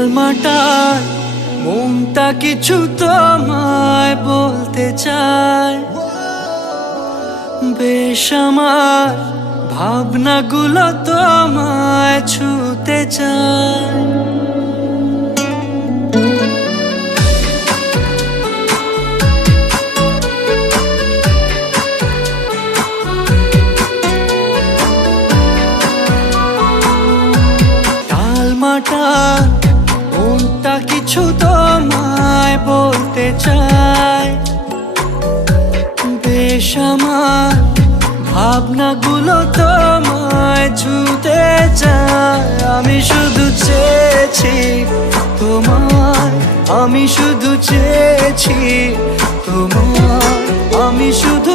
টালমাটাল মনটা কিছু তোমায় বলতে চায়। বেশ আমার ভাবনাগুলো তোমায় ছুতে চায়। টালমাটাল মনটা কিছু তোমায় বলতে চায়। বেশ আমার ভাবনাগুলো তোমায় ছুতে চায়। আমি শুধু চেয়েছি তোমায়, আমি শুধু চেয়েছি তোমায়, আমি শুধু